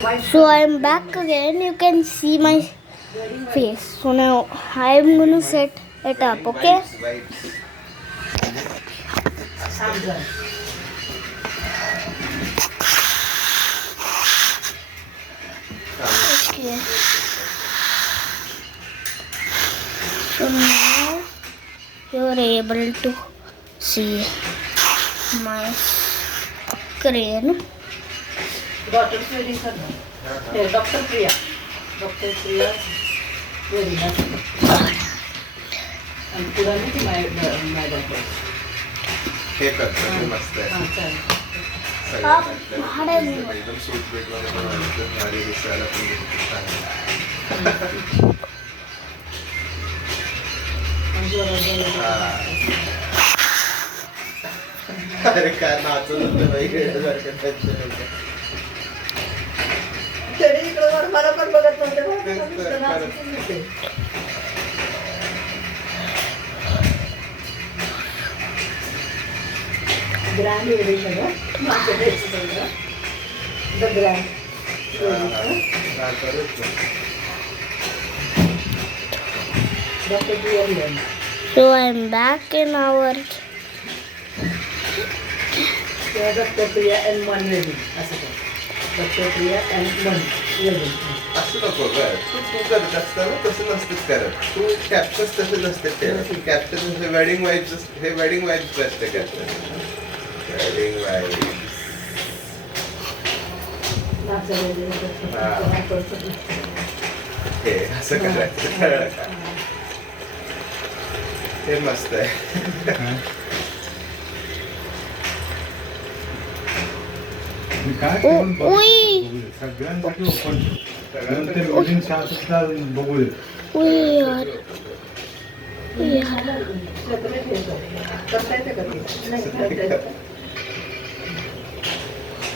So I'm back again. You can see my face. So now I'm gonna set it up, okay? Okay. So now you're able to see my screen. Doctor Priya करणार doctor Priya very आणि पुढे ती madam हे करतो मस्त आहे एकदम सूट पेट मध्ये गाडी दिसायला अरे काय नाचत होतं बाई खेळण्यासारखं मला पण बघत नव्हते grand the grand So I'm back in our doctor Priya N one wedding असं doctor Priya N one wedding असं नको कर तू करत असताना तसं नसतेच करत तू कॅप्चर्स तसे नसते कॅप्चर वेडिंग वाईब्स हे वेडिंग वाईब्स असते कॅप्चर वेडिंग वाईब्स हे असं करायचं कळलं का हे मस्त आहे सगळ्यांसाठी ओपन नंतर विदिन 6 बघू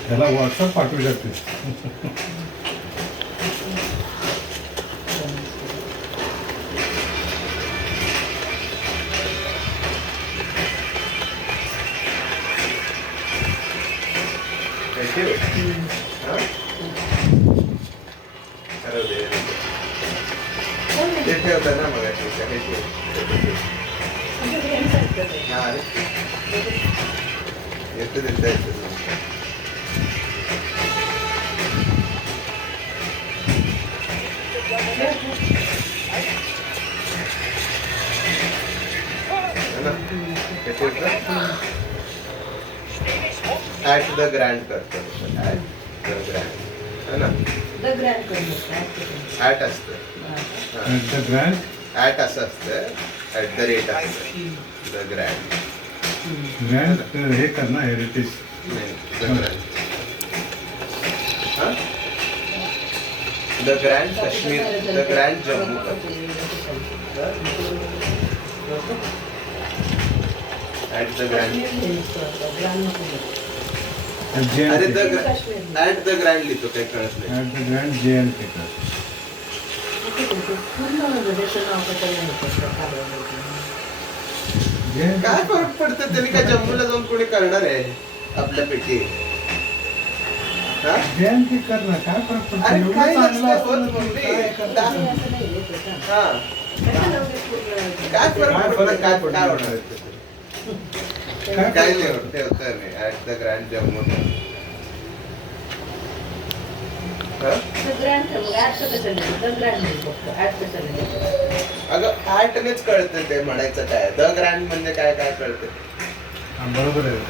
त्याला व्हॉट्सअप पाठवू शकते ते ठेवतं ना मग येतं देता येतं ऍट द ग्रँड करतो ऍट द ग्रँड है ना द ग्रँड करणार ऍट असतं ऍट असं असतं ऍट द रेट असतं द ग्रँड हे करणार heritage the grand the grand Kashmir the grand Jammu at the grand अरे ऍट द ग्रँड लिहितो काही कळत नाही ऍट द ग्रँड JNK काय फरक पडतं त्यांनी काय जम्मूला जाऊन कोणी करणार आहे आपल्या पैकी JNK करणार काय फरक पडतो अरे एवढं काय चांगलं नसतं असतं होत मम्मी काय काय फरक पडतं काय होणार काय नाही होत ठेवतं नाही ऍट द ग्रँड जम्मू अगं ऍटनेच कळतं ते म्हणायचं काय द ग्रँड म्हणजे काय काय कळतं बरोबर आहे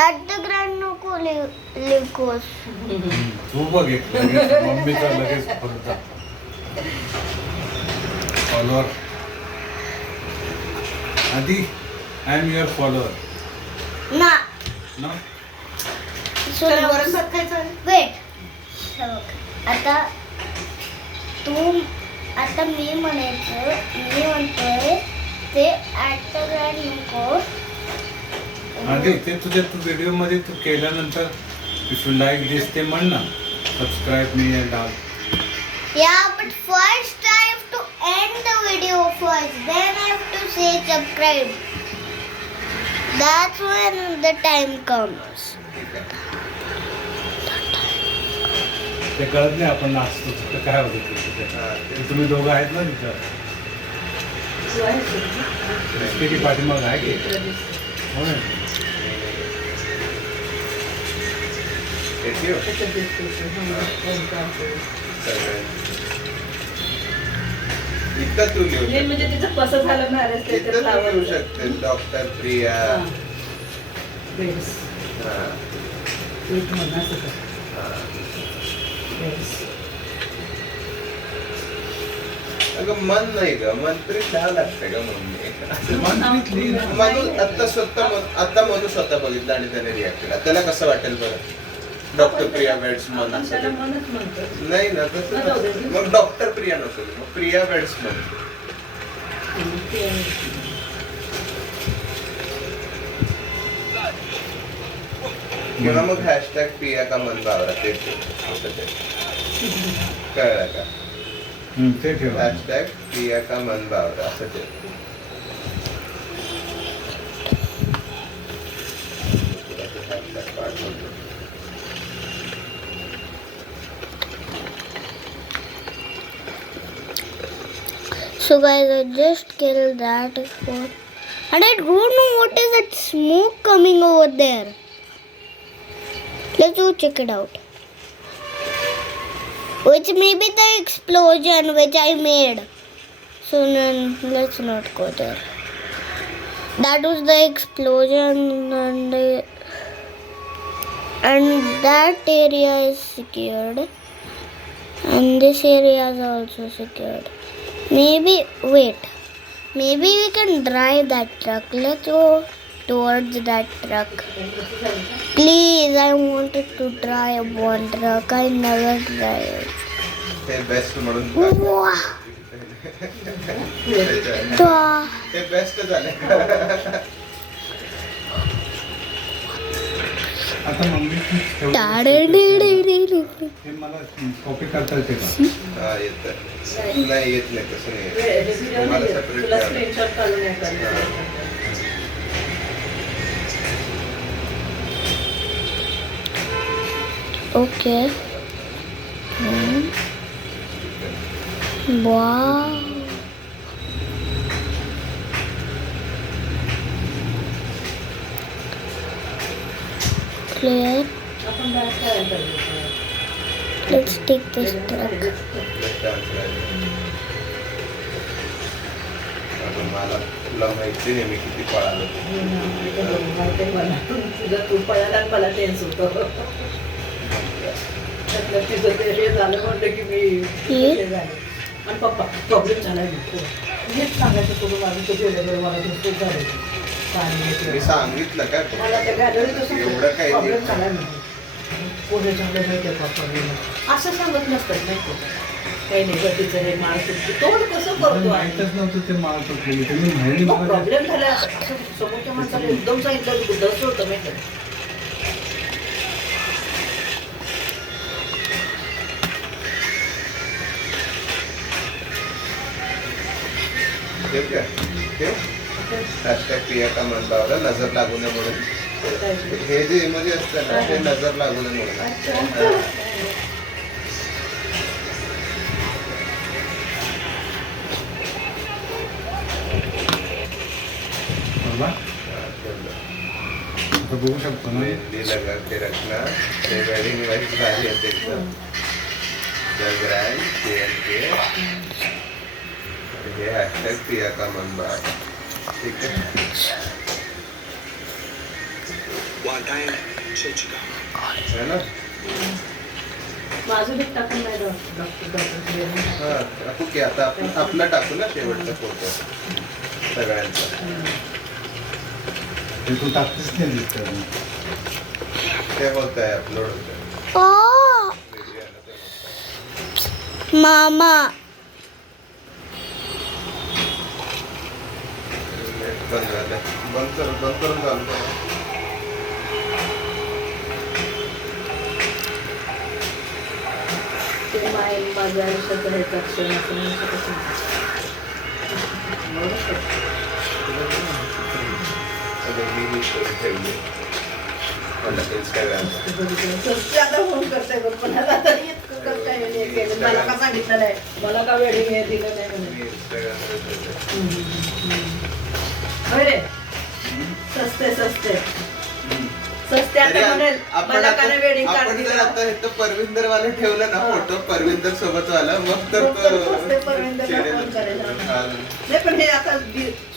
at the grand नको लिकोस. तू बघ एक लगेच मम्मीचा लगेच फॉलोअर आधी आय एम युअर फॉलोअर ना नो so wait आता मी म्हणतोय ते at the grand नको आधी ते तुझ्या व्हिडिओ मध्ये तू केल्यानंतर इफ यू लाईक दिस ते म्हण ना subscribe me and all. Yeah, but first I have to end the guys, then I have to say subscribe. That's when the time comes. ठीक आहे. ते कळत नाही आपण नाचतो तर काय होतं ते तिथे. हा, ते तुम्ही दोघं आहेत ना तिथं दिसते की पाठीमाग आहे की हो ना हे ठेव. इथं तू लिहू हे म्हणजे शकते. तिचं कसं झालं ना इथं तू लिहू शकते डॉक्टर प्रिया. बेस हा, एक म्हणा असं कर. हा. बेस अगं मन नाही ग, मन तरी द्यावं लागतं ग मम्मी. मंत्रितली ना. मनू आता मनू स्वतः बघितलं आणि त्याने रिॲक्ट केला. त्याला कसं वाटेल बरं? डॉक्टर प्रिया वेड्स मन आपण असं त्याला ते. मनच म्हणतो. नाही ना तसं मग डॉक्टर प्रिया नको, मग प्रिया वेड्स मन. किंवा मग हॅशटॅग प्रिया का मन बावरा ते ठेव. असं ते. कळलं का? ते ठेवा हॅशटॅग प्रिया का मन बावरा असं ते. तुला ते hashtag पाठवतो. So guys, I just killed that one. And I don't know what is that smoke coming over there. Let's go check it out. Which may be the explosion which I made. So then let's not go there. That was the explosion and that area is secured. And this area is also secured. Maybe we can drive that truck. Let's go towards that truck. Please, I wanted to drive one truck. I never drive. ते best म्हणून Wow. ते best झाले. आता mummy ठेवू. हे मला copy करता येते का हा येतं. नाही येत नाही तसं नाही येत. मला separate तुला द्यावं. स्क्रीनशॉट काढून हे कर. Okay. Wow. Clear. आपण बाहेर करायला पाहिजे. Let's take this truck. Left answer आहे. अगं मला तुला माहिती नाही मी किती पळालो. माहिती आहे मला. तुझं तू पळायला आणि मला टेन्स होतं. त्यातलं तिचं ते हे झालं म्हटलं की मी हे झालं. आणि पप्पा प्रॉब्लेम झालाय नको. हेच सांगायचं सोडून माझं तो गेल्यावर मला ते झालं. पाणी मी घेतलं. सांगितलं काय मला त्या गॅलरीत एवढं काही प्रॉब्लेम नाही. झाला नाही. पुढे झालं माहिती आहे प्रॉब्लेम असं सांगत नसतात माहिती आहे. काही नाही गतीचं हे माळ तुमची तोड कसं करतो आहे माहीतच नव्हतं ते माल पकडली तुम्ही माहिती बघा प्रॉब्लेम झाला असं समोरच्या माणसाला एकदम सांगितलं की दस होतं माहिती आहे. ठेव काय? ठेव. Hashtag प्रिया का मन बावरा नजर लागू नये म्हणून. हे जे इमोजी असतं ना ते नजर लागू नये म्हणून. हा. बाबा हा, ठेवलं. आता बघू शकतो ना मेहंदी लगा के रखना. ते वेडिंग वाईफ झाली आहे एकदम. हे हॅशटॅग प्रिया का मन बावरा. ठीक आहे. है ना? माझं बी टाकून नाही डॉक्टर हा टाकू की आता आपला टाकू ना शेवटचा फोटो सगळ्यांचा. ते तू टाकतेच नाही दिसत ते होत आहे अपलोड होत आहे. Oh, Mama. बंद झालं. बंद करून चालू करा. ते माझ्या आयुष्यात हे क्षण असं म्हणू शकत नाही. इंस्टाग्राम आता फोन करताय बघ पण आता तरी इतकं करताय हे केलं. मला का सांगितलं नाही, मला का वेडिंग हे दिलं नाही म्हणून. होय रे सस्ते सस्ते सस्ते आता म्हणेल मला का नाही वेडिंग कार्ड आपण जर दिलं. आता हे परविंदर वाला ठेवलं ना फोटो परविंदर सोबत वाला मग तर मग तर सस्ते परविंदरला फोन करेल. नाही पण हे आता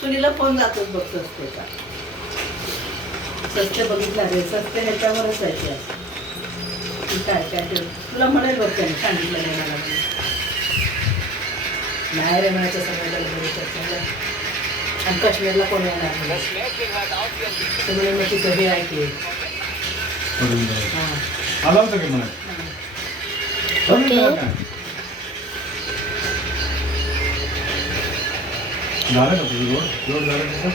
सुनीला फोन जातोच बघ सस्तेचा. सस्ते बघितला रे सस्ते ह्याच्यावरच आहे ते. काय काय ते तुला म्हणेल बघ त्याने सांगितलं नाही मला म्हणून. नाही रे म्हणायचं सगळ्याला आणि काश्मीरला कोण येणार नाही ते म्हणे मग तिथं हे ऐकले. हां आला होता की म्हणा झालं का तुझं जोड झालं कसं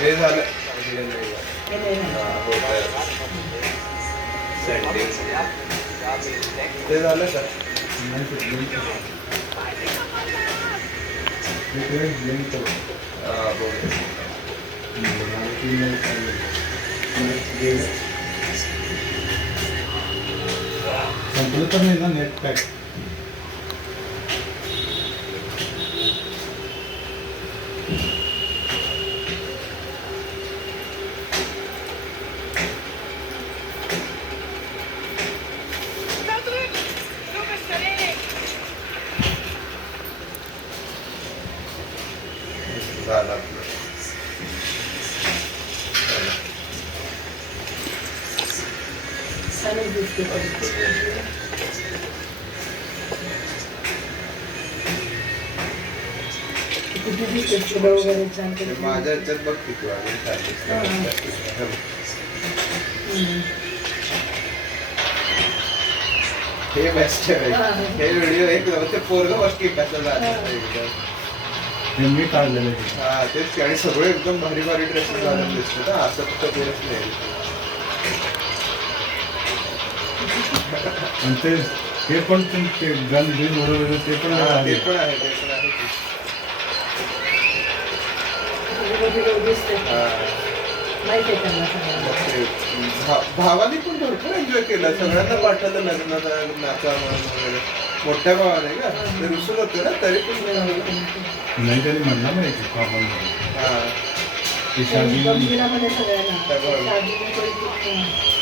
हे झालं हे नाही ते झालं का संपलं तर नाही ना नेट पॅक झालं आपलं. छानच दिसते पण. किती दिसते फुलं वगैरे छान ते केली. माझ्या ह्याच्यात बघ किती वाजून हे बेस्ट आहे हे व्हिडिओ एक ते पोरग बघ कसं झालं एकदम. हे मी काढलेलं आहे हा तेच की. आणि सगळे एकदम भारी भारी ड्रेसेस घालून दिसते ना असं फक्त ड्रेस नाही. आणि ते हे पण ते गन बिन उडवलेलं ते पण हा, आहे ते पण आहे ते पण आहे दिसते हा. माहिती आहे त्यांना सगळ्यांना. भावाने पण भरपूर एन्जॉय केला सगळ्यांना पाठवलं लग्नाचा नाचा म्हणून वगैरे. मोठ्या भावाने का ते रुसून होते ना तरी पण नाही तरी म्हणलं नाही की कॉमन हा गमतीला म्हणे सगळ्यांना. शादी बिदी